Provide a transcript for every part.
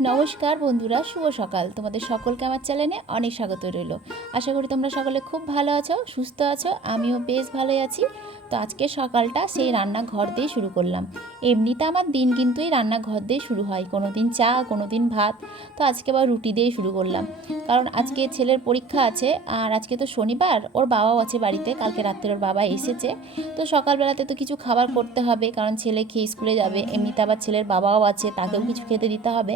নমস্কার বন্ধুরা, শুভ সকাল। তোমাদের সকলকে আমার চ্যানেলে অনেক স্বাগত রইল। আশা করি তোমরা সকলে খুব ভালো আছো, সুস্থ আছো, আমিও বেশ ভালোই আছি। তো আজকে সকালটা সেই রান্নাঘর দিয়ে শুরু করলাম। এমনিতে আমার দিন কিন্তু এই রান্নাঘর দিয়ে শুরু হয়। কোনো দিন চা কোনো দিন ভাত। তো আজকে আবার রুটি দিয়ে শুরু করলাম। কারণ আজকে ছেলের পরীক্ষা আছে আর আজকে তো শনিবার, ওর বাবাও আছে বাড়িতে। কালকে রাত্রে ওর বাবা এসেছে। তো সকালবেলাতে তো কিছু খাবার করতে হবে, কারণ ছেলে খেয়ে স্কুলে যাবে। এমনিতে আবার ছেলের বাবাও আছে, তাকেও কিছু খেতে দিতে হবে।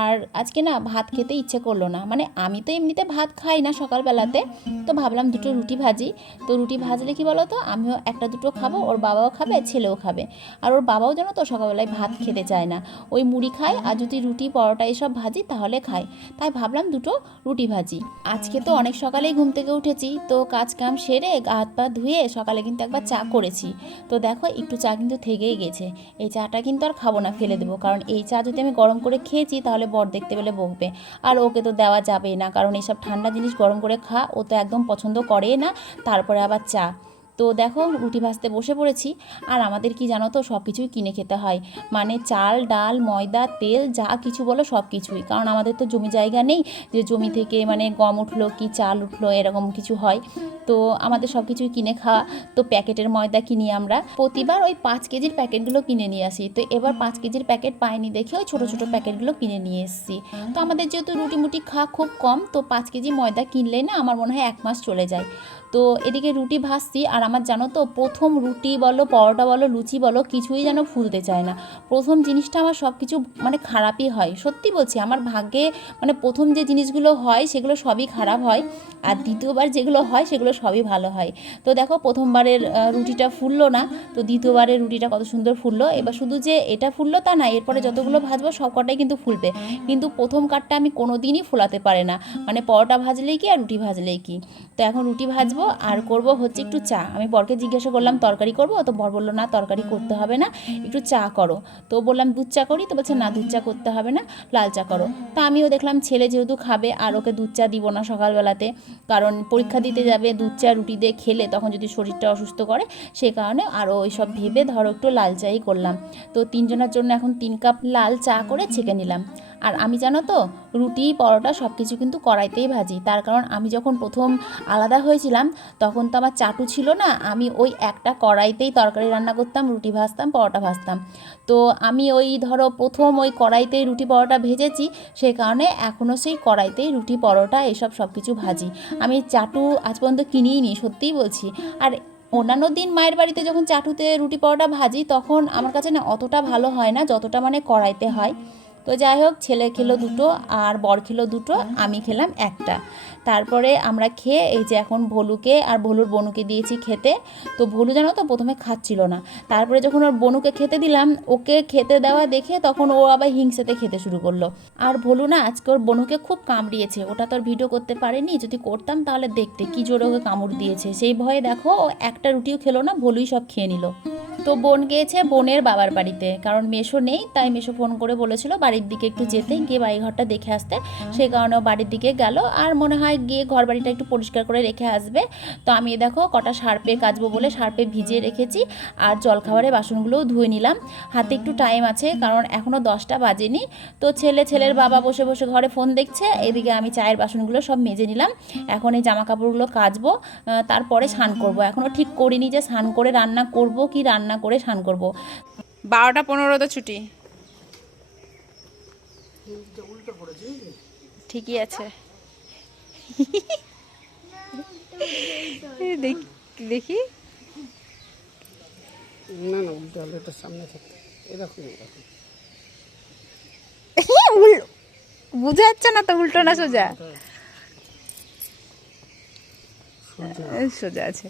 আর আজকে না ভাত খেতে ইচ্ছে করল না। মানে আমি তো এমনিতে ভাত খাই না সকালবেলাতে। তো ভাবলাম দুটো রুটি ভাজি। তো রুটি ভাজলে কি বলো তো আমিও একটা দুটো খাব, ওর বাবাও খাবে, ছেলেও খাবে। আর ওর বাবাও যেন তো সকালবেলায় ভাত খেতে চায় না। ওই মুড়ি খায় আর যদি রুটি, পরোটা এসব ভাজি তাহলে খায়। তাই ভাবলাম দুটো রুটি ভাজি। আজকে তো অনেক সকালেই ঘুম থেকে উঠেছি, তো কাজ কাম সেরে হাত পা ধুয়ে সকালে কিন্তু একবার চা করেছি। তো দেখো একটু চা কিন্তু থেকেই গেছে। এই চাটা কিন্তু আর খাব না, ফেলে দেবো। কারণ এই চা যদি আমি গরম করে খেয়েছি তাহলে বর দেখতে পেলে বকবে। আর ওকে তো দেওয়া যাবে না, কারণ এইসব ঠান্ডা জিনিস গরম করে খা, ও তো একদম পছন্দ করে না, তারপরে আবার চা। তো দেখো রুটি ভাজতে বসে পড়েছি। আর আমাদের কি জানো তো সব কিছুই কিনে খেতে হয়। মানে চাল, ডাল, ময়দা, তেল, যা কিছু বলো সব কিছুই কারণ আমাদের তো জমি জায়গা নেই, যে জমি থেকে মানে গম উঠল কি চাল উঠল, এরকম কিছু হয়। তো আমাদের সব কিছুই কিনে খাওয়া। তো প্যাকেটের ময়দা কিনি আমরা। প্রতিবার ওই পাঁচ কেজির প্যাকেটগুলো কিনে নিয়ে আসি। তো এবার পাঁচ কেজির প্যাকেট পাইনি দেখে ওই ছোটো ছোটো প্যাকেটগুলো কিনে নিয়ে এসেছি। তো আমাদের যেহেতু রুটি মুটি খাওয়া খুব কম, তো পাঁচ কেজি ময়দা কিনলেই না আমার মনে হয় এক মাস চলে যায়। তো এদিকে রুটি ভাজছি, আর আমার জানো তো, প্রথম রুটি বলো, পরোটা বলো, লুচি বলো, কিছুই যেন ফুলতে চায় না। প্রথম জিনিসটা আমার সব কিছু মানে খারাপই হয়, সত্যি বলছি, আমার ভাগ্যে মানে প্রথম যে জিনিসগুলো হয়, সেগুলো সবই খারাপ হয়, আর দ্বিতীয়বার যেগুলো হয়, সেগুলো সবই ভালো হয়। তো দেখো, প্রথমবারের রুটিটা ফুললো না, তো দ্বিতীয়বারের রুটিটা কত সুন্দর ফুললো। এবার শুধু যে এটা ফুললো তা না, এরপরে যতগুলো ভাজবো সব কটাই কিন্তু ফুলবে। কিন্তু প্রথম কাঠটা আমি কোনো দিনই ফোলাতে পারে না মানে পরোটা ভাজলেই কি, আর রুটি ভাজলেই কি। তো এখন রুটি ভাজবো আর করব হচ্ছে একটু চা। আমি বরকে জিজ্ঞাসা করলাম, তরকারি করব? তো বর বলল, না, তরকারি করতে হবে না, একটু চা করো। তো বললাম, দুধ চা করি? তো বলছে, না, দুধ চা করতে হবে না, লাল চা করো। তো আমিও দেখলাম, ছেলে যেহেতু খাবে, আর ওকে দুধ চা দিব না সকালবেলাতে, কারণ পরীক্ষা দিতে যাবে, দুধ চা রুটি দিয়ে খেলে তখন যদি শরীরটা অসুস্থ করে, সে কারণে আরও ওই সব ভেবে ধরো একটু লাল চাই করলাম। তো তিনজনের জন্য এখন তিন কাপ লাল চা করে ছেঁকে নিলাম। আর আমি জানো তো, রুটি, পরোটা সব কিছু কিন্তু কড়াইতেই ভাজি। তার কারণ আমি যখন প্রথম আলাদা হয়েছিলাম, তখন তো আমার চাটু ছিল না, আমি ওই একটা কড়াইতেই তরকারি রান্না করতাম, রুটি ভাজতাম, পরোটা ভাজতাম। তো আমি ওই ধরো প্রথম ওই কড়াইতেই রুটি, পরোটা ভেজেছি সেই কারণে এখনও সেই কড়াইতেই রুটি, পরোটা এসব সব কিছু ভাজি। আমি চাটু আজ পর্যন্ত কিনিই নি সত্যিই বলছি। আর অন্যান্য দিন মায়ের বাড়িতে যখন চাটুতে রুটি, পরোটা ভাজি, তখন আমার কাছে না অতটা ভালো হয় না, যতটা মানে কড়াইতে হয়। তো যাই হোক, ছেলে খেলো দুটো আর বর খেলো দুটো, আমি খেলাম একটা। তারপরে আমরা খেয়ে এই যে এখন ভলুকে আর ভলুর বনুকে দিয়েছি খেতে। তো ভলু জানো তো প্রথমে খাচ্ছিল না। তারপরে যখন ওর বনুকে খেতে দিলাম, ওকে খেতে দেওয়া দেখে তখন ও আবার হিংসাতে খেতে শুরু করল। আর ভলু না আজকে ওর বনুকে খুব কামড়িয়েছে, ওটা তো আর ভিডিও করতে পারেনি। যদি করতাম তাহলে দেখতে, কি জোরে ওকে কামড় দিয়েছে। সেই ভয়ে দেখো, ও একটা রুটিও খেলো না, ভলুই সব খেয়ে নিল। তো বোন গিয়েছে বোনের বাবার বাড়িতে। কারণ মেশো নেই, তাই মেশো ফোন করে বলেছিল বাড়ির দিকে একটু যেতে, গিয়ে বাড়িঘরটা দেখে আসতে। সেই কারণে বাড়ির দিকে গেল। আর মনে হয় গিয়ে ঘর বাড়িটা একটু পরিষ্কার করে রেখে আসবে। তো আমি দেখো কটা সার্পে কাচবো বলে সার্পে ভিজিয়ে রেখেছি। আর জলখাবারের বাসনগুলোও ধুয়ে নিলাম। হাতে একটু টাইম আছে, কারণ এখনও দশটা বাজেনি। তো ছেলে, ছেলের বাবা বসে বসে ঘরে ফোন দেখছে। এদিকে আমি চায়ের বাসনগুলো সব মেজে নিলাম। এখন এই জামা কাপড়গুলো কাচবো। তারপরে স্নান করব। এখনও ঠিক করিনি যে স্নান করে রান্না করব কি রান্না করে স্নান করব। বারোটা পনেরো তো ছুটি। ঠিকই আছে। দেখি না না উল্টো হলে এটা সামনে থাকতে এরকম এরকম উল- যাচ্ছে না তো উল্টো না সোজা? সোজা আছে।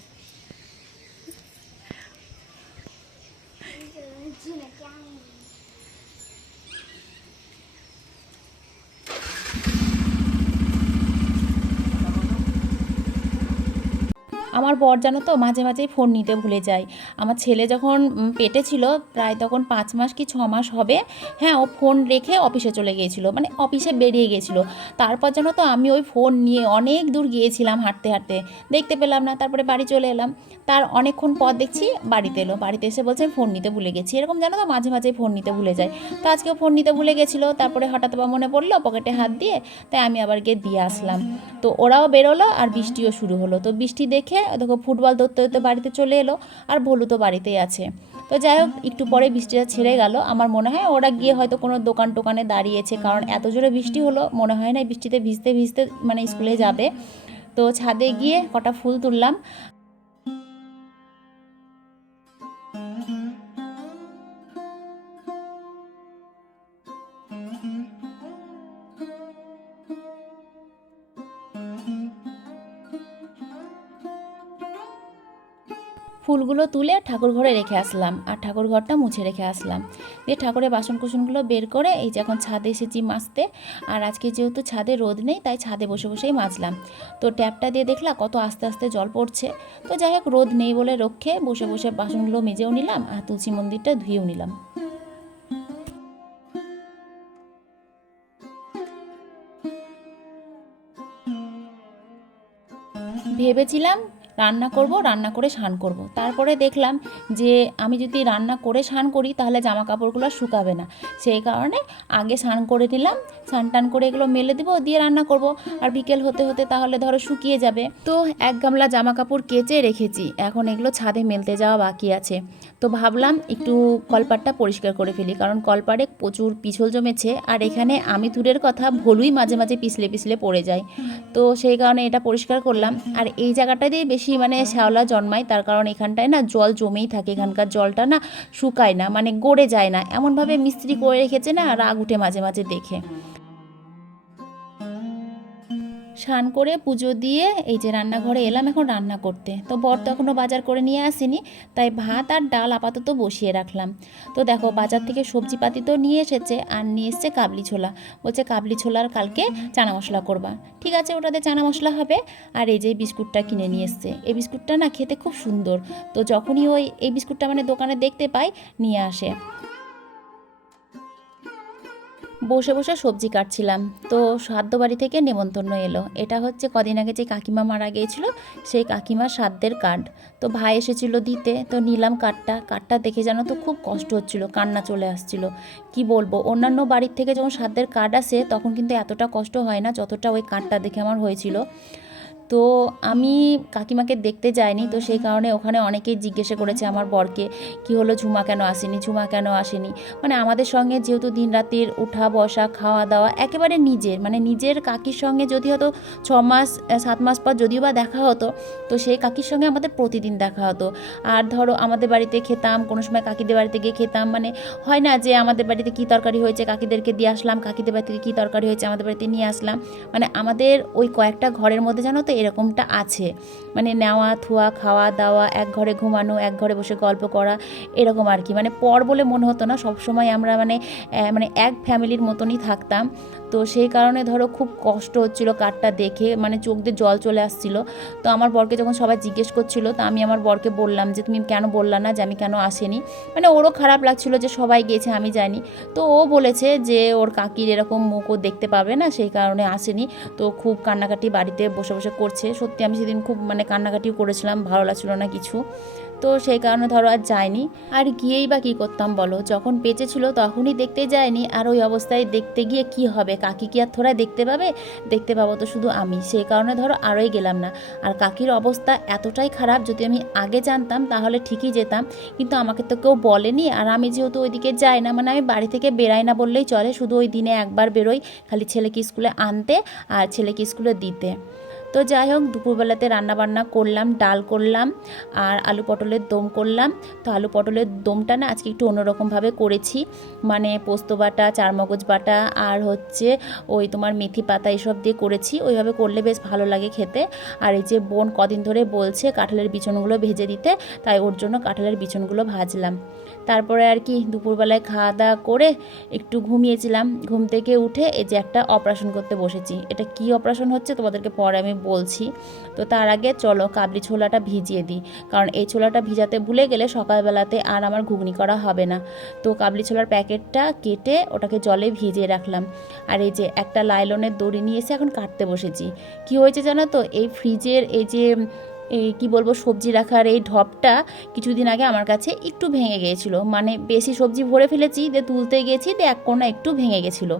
আমার বর জানো তো মাঝে মাঝেই ফোন নিতে ভুলে যায়। আমার ছেলে যখন পেটে ছিল, প্রায় তখন পাঁচ মাস কি ছ মাস হবে হ্যাঁ ও ফোন রেখে অফিসে চলে গিয়েছিল মানে অফিসে বেরিয়ে গিয়েছিল। তারপর জানো তো আমি ওই ফোন নিয়ে অনেক দূর গিয়েছিলাম হাঁটতে হাঁটতে, দেখতে পেলাম না, তারপরে বাড়ি চলে এলাম। তার অনেকক্ষণ পর দেখছি বাড়িতে এলো, বাড়িতে এসে বলছে ফোন নিতে ভুলে গেছি। এরকম জানো তো মাঝে মাঝেই ফোন নিতে ভুলে যায়। তো আজকেও ফোন নিতে ভুলে গেছিল, তারপরে হঠাৎ আবার মনে পড়ল পকেটে হাত দিয়ে, তাই আমি আবার গিয়ে দিয়ে আসলাম। তো ওরাও বেরোলো আর বৃষ্টিও শুরু হলো। তো বৃষ্টি দেখে দেখো ফুটবল ধরতে ধরতে বাড়িতে চলে এলো আর ভলু তো বাড়িতেই আছে। তো যাই হোক, একটু পরে বৃষ্টিটা ছেড়ে গেল। আমার মনে হয় ওরা গিয়ে হয়তো কোনো দোকান টোকানে দাঁড়িয়েছে, কারণ এত জোরে বৃষ্টি হলো, মনে হয় না বৃষ্টিতে ভিজতে ভিজতে মানে স্কুলে যাবে। তো ছাদে গিয়ে কটা ফুল তুললাম। ফুলগুলো তুলে ঠাকুর ঘরে রেখে আসলাম আর ঠাকুর ঘরটা মুছে রেখে আসলাম। দিয়ে ঠাকুরের বাসন কুসনগুলো বের করে এই যে এখন ছাদে এসেছি মাজতে আর আজকে যেহেতু ছাদে রোদ নেই, তাই ছাদে বসে বসেই মাজলাম। তো ট্যাপটা দিয়ে দেখলাম কত আস্তে আস্তে জল পড়ছে। তো যাই হোক, রোদ নেই বলে রক্ষে বসে বসে বাসনগুলো মেজেও নিলাম আর তুলসী মন্দিরটা ধুয়েও নিলাম। ভেবেছিলাম রান্না করব, রান্না করে স্নান করব। তারপরে দেখলাম যে আমি যদি রান্না করে স্নান করি তাহলে জামা কাপড়গুলো শুকাবে না। সেই কারণে আগে স্নান করে নিলাম, স্নান টান করে এগুলো মেলে দেবো, দিয়ে রান্না করব। আর বিকেল হতে হতে তাহলে ধরো শুকিয়ে যাবে। তো এক গামলা জামা কাপড় কেচে রেখেছি, এখন এগুলো ছাদে মেলতে যাওয়া বাকি আছে। তো ভাবলাম একটু কলপাটটা পরিষ্কার করে ফেলি, কারণ কলপাড়ে প্রচুর পিছল জমেছে, আর এখানে আমি তুরের কথা ভলুই মাঝে মাঝে পিছলে পিছলে পড়ে যায় তো সেই কারণে এটা পরিষ্কার করলাম। আর এই জায়গাটাতেই বেশি মানে শ্যাওলা জন্মায় তার কারণ এখানটায় না জল জমেই থাকে এখানকার জলটা না শুকায় না মানে গড়ে যায় না। এমনভাবে মিস্ত্রি করে রেখেছে না রাগ উঠে মাঝে মাঝে দেখে। স্নান করে পুজো দিয়ে এই যে রান্নাঘরে এলাম এখন রান্না করতে। তো বর তো এখনও বাজার করে নিয়ে আসিনি, তাই ভাত আর ডাল আপাতত বসিয়ে রাখলাম। তো দেখো বাজার থেকে সবজিপাতি তো নিয়ে এসেছে আর নিয়ে এসছে কাবলি ছোলা। বলছে কাবলি ছোলার কালকে চানা মশলা করবা। ঠিক আছে, ওটাতে চানা মশলা হবে আর এই যে বিস্কুটটা কিনে নিয়ে এসছে। এই বিস্কুটটা না খেতে খুব সুন্দর। তো যখনই ওই এই বিস্কুটটা মানে দোকানে দেখতে পাই, নিয়ে আসে। বসে বসে সবজি কাটছিলাম। তো সাদ্য বাড়ি থেকে নেমন্তন্ন এলো। এটা হচ্ছে কদিন আগে যে কাকিমা মারা গিয়েছিল, সেই কাকিমা সাধ্যের কার্ড। তো ভাই এসেছিল দিতে, তো নিলাম কার্ডটা। কার্ডটা দেখে যেন তো খুব কষ্ট হচ্ছিল, কান্না চলে আসছিল। কি বলব? অন্যান্য বাড়ির থেকে যখন সাধ্যের কার্ড আসে, তখন কিন্তু এতটা কষ্ট হয় না, যতটা ওই কার্ডটা দেখে আমার হয়েছিল। তো আমি কাকিমাকে দেখতে যাইনি, তো সেই কারণে ওখানে অনেকেই জিজ্ঞেসে করেছে আমার বরকে, কি হলো ঝুমা কেন আসেনি? ঝুমা কেন আসেনি? মানে আমাদের সঙ্গে যেহেতু দিন রাতের উঠা, বসা, খাওয়া, দাওয়া একেবারে নিজের মানে নিজের কাকির সঙ্গে যদি হতো ছ মাস সাত মাস পর যদিও বা দেখা হতো, তো সেই কাকির সঙ্গে আমাদের প্রতিদিন দেখা হতো। আর ধরো আমাদের বাড়িতে খেতাম, কোনো সময় কাকিদের বাড়িতে গিয়ে খেতাম মানে হয় না যে আমাদের বাড়িতে কী তরকারি হয়েছে, কাকিদেরকে দিয়ে আসলাম, কাকিদের বাড়ি থেকে কী তরকারি হয়েছে আমাদের বাড়িতে নিয়ে আসলাম। মানে আমাদের ওই কয়েকটা ঘরের মধ্যে জানো তো এরকমটা আছে। মানে নেওয়া, থুয়া, খাওয়া, দাওয়া, এক ঘরে ঘুমানো, এক ঘরে বসে গল্প করা, এরকম আর কি। মানে পর বলে মনে হতো না। সবসময় আমরা মানে মানে এক ফ্যামিলির মতনই থাকতাম। তো সেই কারণে ধরো খুব কষ্ট হচ্ছিল কার্ডটা দেখে মানে চোখ দিয়ে জল চলে আসছিল। তো আমার বরকে যখন সবাই জিজ্ঞেস করছিল, তো আমি আমার বরকে বললাম যে, তুমি কেন বললা না যে, আমি কেন আসেনি? মানে ওরও খারাপ লাগছিল যে, সবাই গিয়েছে, আমি যাইনি। তো ও বলেছে যে, ওর কাকির এরকম মুখ ও দেখতে পাবে না, সেই কারণে আসেনি। তো খুব কান্নাকাটি বাড়িতে বসে বসে করছে। সত্যি আমি সেদিন খুব মানে কান্নাকাটিও করেছিলাম, ভালো লাগছিল না কিছু। তো সেই কারণে ধরো আর যায়নি। আর গিয়েই বা কী করতাম বলো? যখন বেঁচে ছিল তখনই দেখতে যায়নি। আর ওই অবস্থায় দেখতে গিয়ে কি হবে? কাকি কি আর থোড়া দেখতে পাবে? দেখতে পাবো তো শুধু আমি। সেই কারণে ধরো আরোই গেলাম না। আর কাকির অবস্থা এতটাই খারাপ যদি আমি আগে জানতাম তাহলে ঠিকই যেতাম। কিন্তু আমাকে তো কেউ বলেনি। আর আমি যেহেতু ওইদিকে যাই না মানে আমি বাড়ি থেকে বেরাই না বললেই চলে। শুধু ওই দিনে একবার বেরোই, খালি ছেলেকে স্কুলে আনতে আর ছেলেকে স্কুলে দিতে। তো যাই হোক, দুপুরবেলাতে রান্নাবান্না করলাম, ডাল করলাম আর আলু পটলের দম করলাম। তো আলু পটলের দমটা না আজকে একটু অন্যরকমভাবে করেছি। মানে পোস্ত বাটা, চারমগজ বাটা আর হচ্ছে ওই তোমার মেথি পাতা এসব দিয়ে করেছি। ওইভাবে করলে বেশ ভালো লাগে খেতে। আর এই যে বোন কদিন ধরে বলছে কাঁঠালের বিচনগুলো ভেজে দিতে, তাই ওর জন্য কাঁঠালের বিচনগুলো ভাজলাম। তারপরে আর কি দুপুরবেলায় খাওয়া দাওয়া করে একটু ঘুমিয়েছিলাম। ঘুম থেকে উঠে এই যে একটা অপারেশন করতে বসেছি। এটা কি অপারেশন হচ্ছে তোমাদেরকে পরে আমি বলছি, তো তার আগে চলো কাবলি ছোলাটা ভিজিয়ে দিই। কারণ এই ছোলাটা ভিজাতে ভুলে গেলে সকালবেলাতে আর আমার ঘুগনি করা হবে না। তো কাবলি ছোলার প্যাকেটটা কেটে ওটাকে জলে ভিজিয়ে রাখলাম। আর এই যে একটা লাইলনের দড়ি নিয়ে এসে এখন কাটতে বসেছি। কি হয়েছে জানো তো? এই ফ্রিজের এই যে, এই কি বলব, সবজি রাখার এই ঢপটা কিছুদিন আগে আমার কাছে একটু ভেঙে গিয়েছিল। মানে বেশি সবজি ভরে ফেলেছি, দিয়ে তুলতে গেছি দিয়ে এক কোণা একটু ভেঙে গেছিল।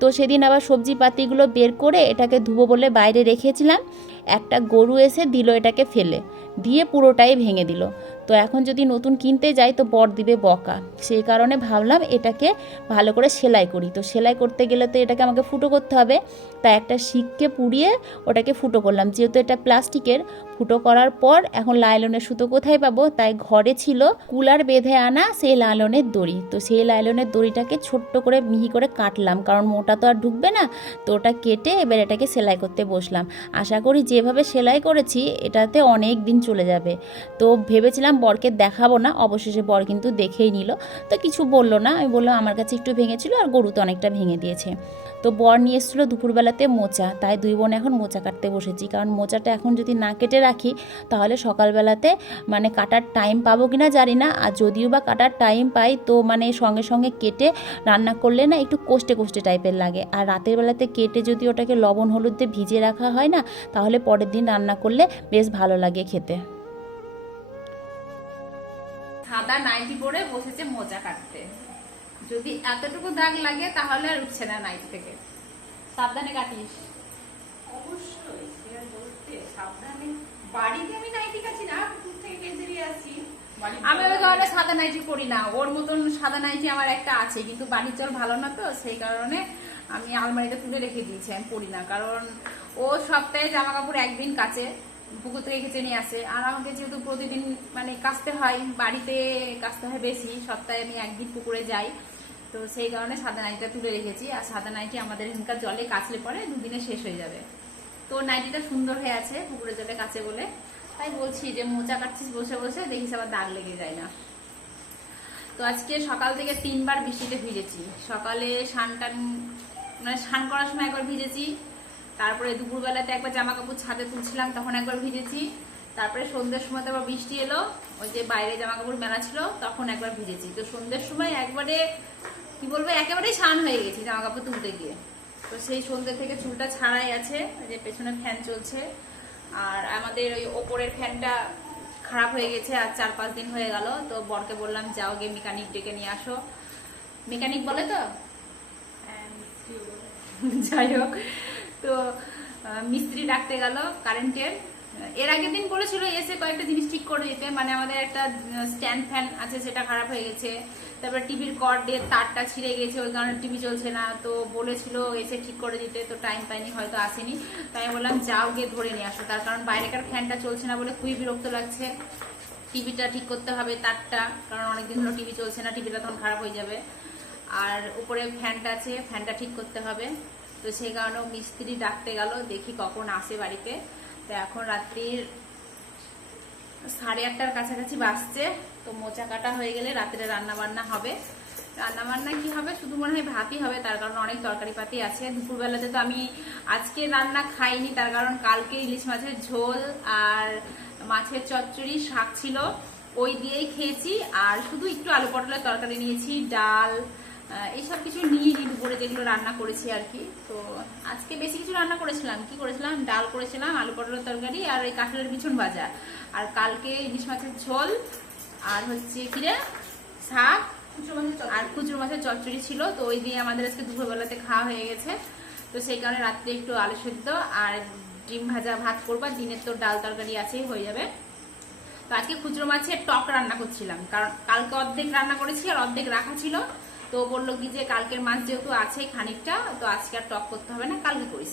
তো সেদিন আবার সবজি পাতিগুলো বের করে এটাকে ধুবো বলে বাইরে রেখেছিলাম। একটা গরু এসে দিল এটাকে ফেলে। দিয়ে পুরোটাই ভেঙে দিল। তো এখন যদি নতুন কিনতে যাই তো বর দিবে বকা। সেই কারণে ভাবলাম এটাকে ভালো করে সেলাই করি। তো সেলাই করতে গেলে তো এটাকে আমাকে ফুটো করতে হবে। তাই একটা শিককে পুড়িয়ে ওটাকে ফুটো করলাম। যেহেতু এটা প্লাস্টিকের ফুটো করার পর এখন লাইলনের সুতো কোথায় পাবো? তাই ঘরে ছিল কুলার বেঁধে আনা সেই লাইলনের দড়ি। তো সেই লাইলনের দড়িটাকে ছোট্ট করে মিহি করে কাটলাম। কারণ মোটা তো আর ঢুকবে না। তো ওটা কেটে এবার এটাকে সেলাই করতে বসলাম। আশা করি যেভাবে সেলাই করেছি, এটাতে অনেক দিন চলে যাবে। তো ভেবেছিলাম বরকে দেখাবো না। অবশেষে বর কিন্তু দেখেই নিল। তো কিছু বলল না। আমি বললাম, আমার কাছে একটু ভেঙেছিল আর গরু তো অনেকটা ভেঙে দিয়েছে। তো বর নিয়ে এসেছিল দুপুরবেলাতে মোচা। তাই দুই বোন এখন মোচা কাটতে বসেছি। কারণ মোচাটা এখন যদি না কেটে রাখি, তাহলে সকালবেলাতে মানে কাটার টাইম পাবো কি না জানি না। আর যদিও বা কাটার টাইম পাই, তো মানে সঙ্গে সঙ্গে কেটে রান্না করলে না একটু কোষ্টে কোষ্টে টাইপের লাগে। আর রাতের বেলাতে কেটে যদি ওটাকে লবণ হলুদ দিয়ে ভিজিয়ে রাখা হয় না, তাহলে পরের দিন রান্না করলে বেশ ভালো লাগে খেতে। সাদা নাইটি পরে বসেছে মোজা কাটতে। যদি এতটুকু দাগ লাগে তাহলে আর উঠছে না নাইট থেকে। সাবধানে কাটিস। অবশ্যই সেটা বলতে সাবধানে। বাড়িতে আমি নাইটি কাছি না পুকুর থেকে কেজেরি আসি আমি ওই কারণে সাদা নাইটি পরি না। ওর মতন সাদা নাইটি আমার একটা আছে কিন্তু বাড়ির জল ভালো না তো সেই কারণে আমি আলমারিতে তুলে রেখে দিয়েছি আমি পরি না। কারণ ও সপ্তাহে জামা কাপড় একদিন কাচে পুকুর থেকে কেচে নিয়ে আসে। আর আমাকে যেহেতু প্রতিদিন মানে কাচতে হয় বাড়িতে কাচতে হয় বেশি সপ্তাহে আমি একদিন পুকুরে যাই। তো সেই কারণে সাদা নাইটিটা তুলে রেখেছি। আর সাদা নাইটি আমাদের এখানকার জলে কাচলে পরে দুদিনে শেষ হয়ে যাবে। তো নাইটিটা সুন্দর হয়ে আছে পুকুরে জলে কাছে বলে। তাই বলছি যে মোচা কাটছিস বসে বসে, দেখিস আবার দাগ লেগে যায় না। তো আজকে সকাল থেকে তিনবার বৃষ্টিতে ভিজেছি। সকালে স্নান টান মানে স্নান করার সময় একবার ভিজেছি। তারপরে দুপুরবেলাতে একবার জামা কাপড় ছাদে তুলছিলাম, তখন একবার ভিজেছি। তারপরে সন্ধ্যের সময় তো আবার বৃষ্টি এলো, ওই যে বাইরে জামা কাপড় মেলা ছিল, তখন একবার ভিজেছি। তো সন্ধ্যের সময় একবারে কি বলব একেবারেই স্নান হয়ে গেছি জামা কাপড় তুলতে গিয়ে। তো সেই সন্ধ্যে থেকে চুলটা ছাড়াই আছে যে পেছনে ফ্যান চলছে। আর আমাদের ওই ওপরের ফ্যানটা খারাপ হয়ে গেছে আর চার পাঁচ দিন হয়ে গেল। তো বরকে বললাম যাও গিয়ে মেকানিক ডেকে নিয়ে আসো। মেকানিক বলে তো? যাই হোক তো মিস্ত্রি ডাকতে গেল কারেন্টের এর আগের দিন বলেছিল এসে কয়েকটা জিনিস ঠিক করে দিতে। মানে আমাদের একটা স্ট্যান্ড ফ্যান আছে সেটা খারাপ হয়ে গেছে। তারপর টিভির কর্ডের তারটা ছিঁড়ে গেছে, ওই কারণে টিভি চলছে না। তো বলেছিল এসে ঠিক করে দিতে, তো টাইম পাইনি, হয়তো আসেনি। তাই আমি বললাম, যাও গিয়ে ধরে নিয়ে আসো। তার কারণ বাইরেকার ফ্যানটা চলছে না বলে খুবই বিরক্ত লাগছে। টিভিটা ঠিক করতে হবে তারটা, কারণ অনেকদিন হলো টিভি চলছে না, টিভিটা তখন খারাপ হয়ে যাবে। আর উপরে ফ্যানটা আছে, ফ্যানটা ঠিক করতে হবে। তো সেই কারণেও মিস্ত্রি ডাকতে গেল, দেখি কখন আসে বাড়িতে। তো এখন রাত্রির সাড়ে আটটার কাছাকাছি বাসছে তো মোচা কাটা হয়ে গেলে রাত্রে রান্না বান্না হবে। রান্না বান্না কি হবে? শুধু মনে হয় ভাতই হবে, তার কারণ অনেক তরকারি পাতি আছে। দুপুরবেলাতে তো আমি আজকে রান্না খাইনি, তার কারণ কালকে ইলিশ মাছের ঝোল আর মাছের চচ্চড়ি, শাক ছিল। ওই দিয়েই খেয়েছি, আর শুধু একটু আলু পটলের তরকারি নিয়েছি, ডাল এইসব কিছু নিয়ে নি দুপুরে যেগুলো রান্না করেছি আর কি। তো আজকে বেশি কিছু রান্না করেছিলাম। কি করেছিলাম? ডাল করেছিলাম, আলু পটলের তরকারি আর ওই কাঁঠালের বিছুন ভাজা। আর কালকে ইলিশ মাছের ঝোল আর হচ্ছে কিরে শাক আর খুচরো মাছের চচ্চড়ি ছিল। তো ওই দিয়ে আমাদের আজকে দুপুরবেলাতে খাওয়া হয়ে গেছে। তো সেই কারণে রাত্রে একটু আলু সেদ্ধ আর ডিম ভাজা ভাত করবা। দিনের তো ডাল তরকারি আছেই, হয়ে যাবে। তো আজকে খুচরো মাছের টক রান্না করছিলাম। কারণ কালকে অর্ধেক রান্না করেছি আর অর্ধেক রাখা ছিল। তো বলল কি যে কালকের মাছ যেহেতু আছে খানিকটা, তো আজকে আর টক করতে হবে না, কালকে করিস।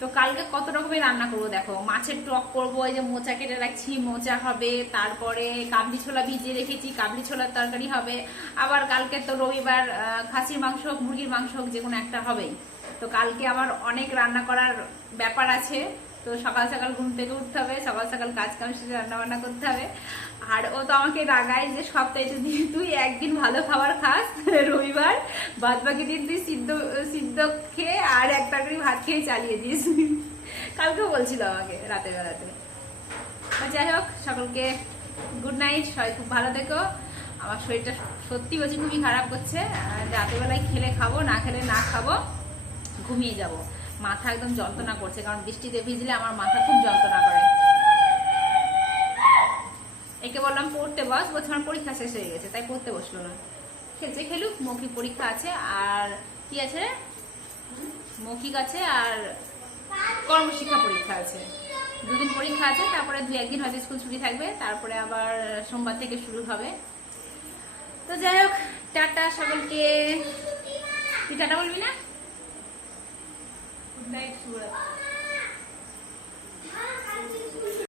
তো কালকে কত রকমের রান্না করব দেখো? মাছের টক করব এই যে মোচা কেটে রাখছি, মোচা হবে, তারপরে কাবলি ছোলা ভিজিয়ে রেখেছি, কাবলি ছোলার তরকারি হবে। আবার কালকে তো রবিবার খাসির মাংস হোক, মুরগির মাংস হোক, যে কোনো একটা হবেই। তো কালকে আমার অনেক রান্না করার ব্যাপার আছে। তো সকাল সকাল ঘুম থেকে উঠতে হবে, সকাল সকাল কাজ কাম সেরে রান্না বান্না করতে হবে। আর ও তো আমাকে রাগায় যে, সপ্তাহে যদি তুই একদিন ভালো খাবার খাস রবিবার বাদ বাকি দিন তুই সিদ্ধ সিদ্ধ খেয়ে আর এক তরকারি ভাত খেয়ে চালিয়ে দিস। কালকেও বলছিল আমাকে রাতে বেলাতে। যাই হোক, সকলকে গুড নাইট সবাই খুব ভালো থেকো। আমার শরীরটা সত্যি বলছি খুবই খারাপ করছে। আর রাতেবেলায় খেলে খাব, না খেলে না খাব, ঘুমিয়ে যাব। মাথা একদম যন্ত্রণা করছে, কারণ বৃষ্টিতে ভিজলে আমার মাথা খুব যন্ত্রণা করে। একে বললাম, পড়তে বস। বলছে, আমার পরীক্ষা শেষ হয়ে গেছে। তাই পড়তে বসল না। খেলছে, খেলুক, মৌখিক পরীক্ষা আছে, আর কি আছে? মৌখিক আছে, আর কর্মশিক্ষা পরীক্ষা আছে। দুদিন পরীক্ষা আছে, তারপরে দু একদিন হয়তো স্কুল ছুটি থাকবে, তারপরে আবার সোমবার থেকে শুরু হবে। তো যাই হোক, টাটা সকলকে। তুই টাটা বলবি না? Baik.